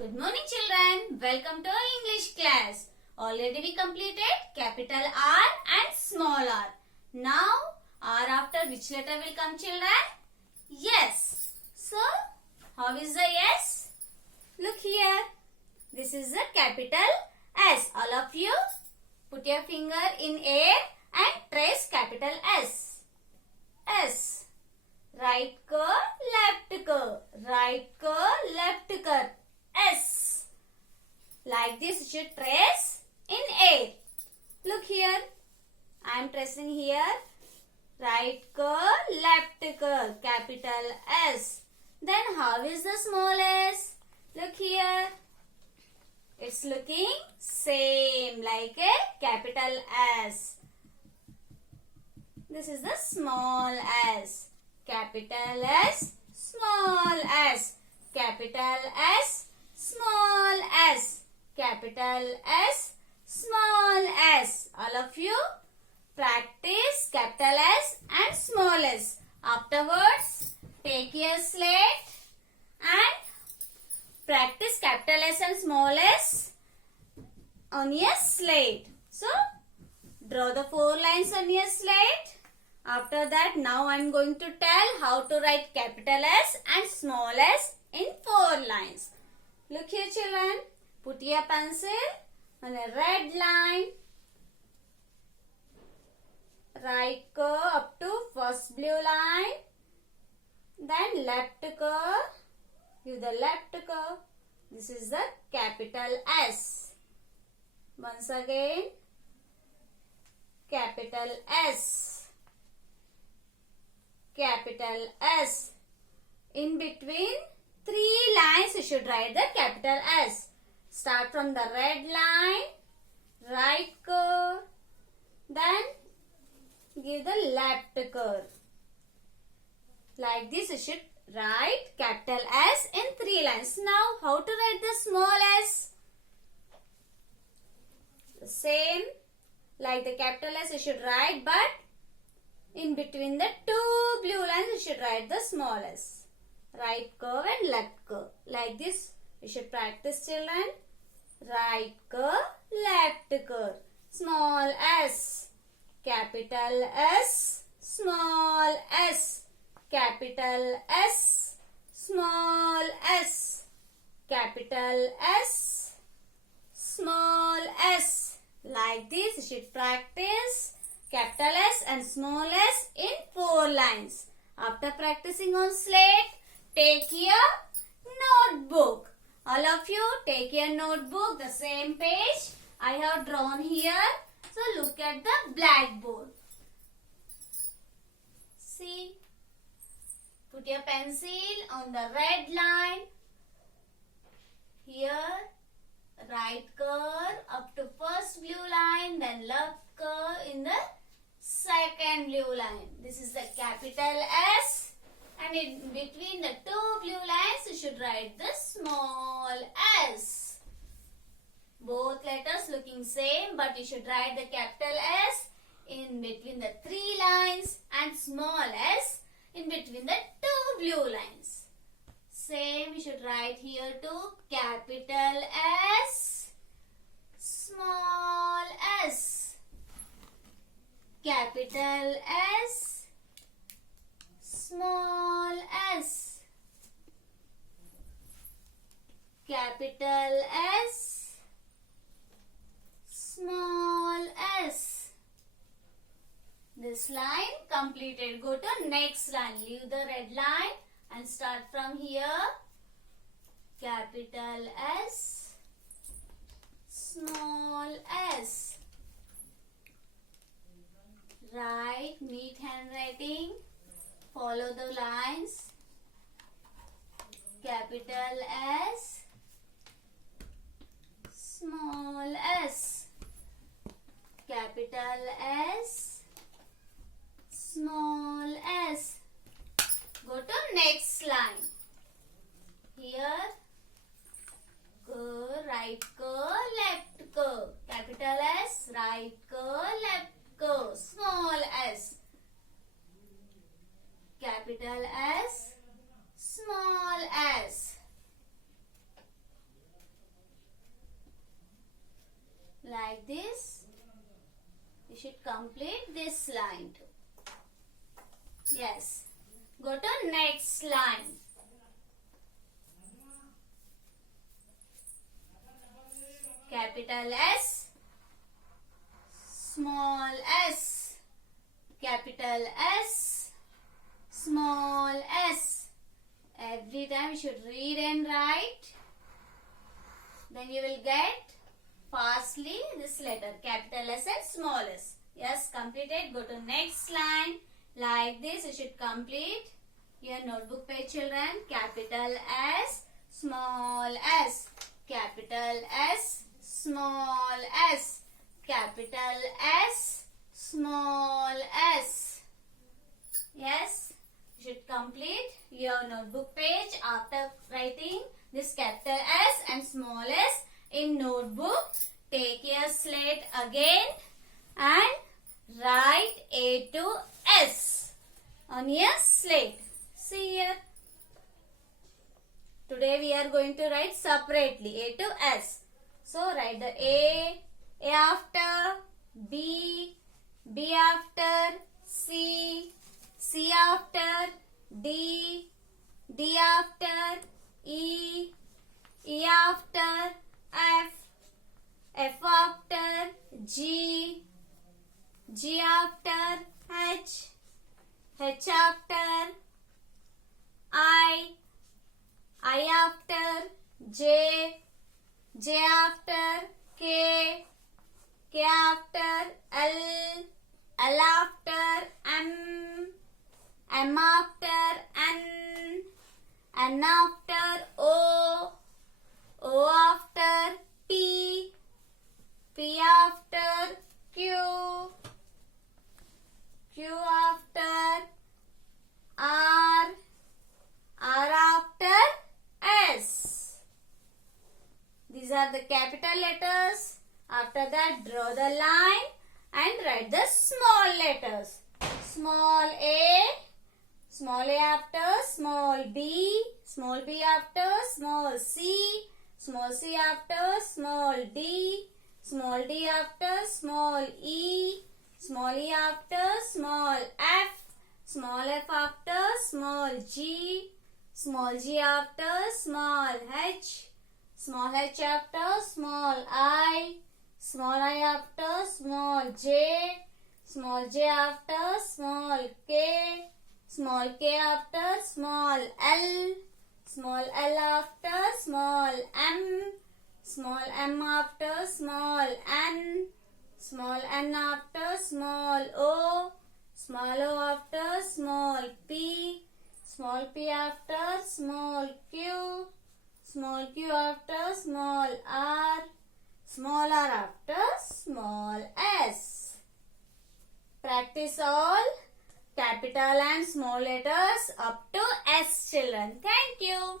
Good morning children. Welcome to our English class. Already we completed capital R and small r. Now R after which letter will come children? Yes. So how is the yes? Look here. This is the capital S. All of you put your finger in air and trace capital S. S. Right curl, left curl. Right curl, left curl. S. Like this you should trace in air. Look here. I am tracing here. Right curl, left curl. Capital S. Then how is the small s? Look here. It's looking same like a capital S. This is the small s. Capital S, small s. Capital S, small s. Capital S, small s. All of you practice capital S and small s. Afterwards, take your slate and practice capital S and small s on your slate. So, draw the 4 lines on your slate. After that, now I am going to tell how to write capital S and small s in 4 lines. Look here children. Put your pencil on a red line. Right curve up to first blue line. Then left curve. Give the left curve. This is the capital S. Once again. Capital S. Capital S. In between 3 lines you should write the capital S. Start from the red line, right curve, then give the left curve. Like this you should write capital S in 3 lines. Now how to write the small s? The same like the capital S you should write, but in between the 2 blue lines you should write the small s. Right curve and left curve. Like this you should practice children. Right curve, left curve. Small s. Capital S. Small s. Capital S. Small s. Capital S. Small s. Like this you should practice capital S and small s in 4 lines. After practicing on slate, take your notebook. All of you take your notebook, the same page I have drawn here. So look at the blackboard. See, put your pencil on the red line. Here, right curve up to first blue line, then left curve in the second blue line. This is the capital S, and in between the 2 blue lines you should write the small s. Both letters looking same, but you should write the capital S in between the 3 lines and small s in between the 2 blue lines. Same you should write here too. Capital S, small s. Capital S, small s. Capital S, small s. This line completed. Go to next line. Leave the red line and start from here. Capital S, small s. Write neat handwriting. Follow the lines. Capital S, small s. Capital S, small s. Go to next line. Here, curve, right curve, left curve. Capital S, right curve, left curve. Small s. Capital S, small s. should complete this line too. Yes. Go to next line. Capital S, small s, capital S, small s. Every time you should read and write. Then you will get fastly this letter, capital S and small s. Yes, completed. Go to next line. Like this, you should complete your notebook page, children. Capital S, small s, capital S, small s, capital S, small s. Yes, you should complete your notebook page after writing this capital S and small s in notebook. Take your slate again and write A to S on your slate. See here. Today we are going to write separately A to S. So write the A after B, B after C, C after D, D after E, E after F, F after G, G after H, H after I, I after J, J after K, K after L, L after M, M after N, N after O, O after P, P after Q, Q after R, R after S. These are the capital letters. After that, draw the line and write the small letters. Small a after small b after small c after small d after small e after small f after small g after small h after small i after small j after small k after small l after small m after small n after small o after small p after small q after small r after small s. Practice all capital and small letters up to S, children. Thank you.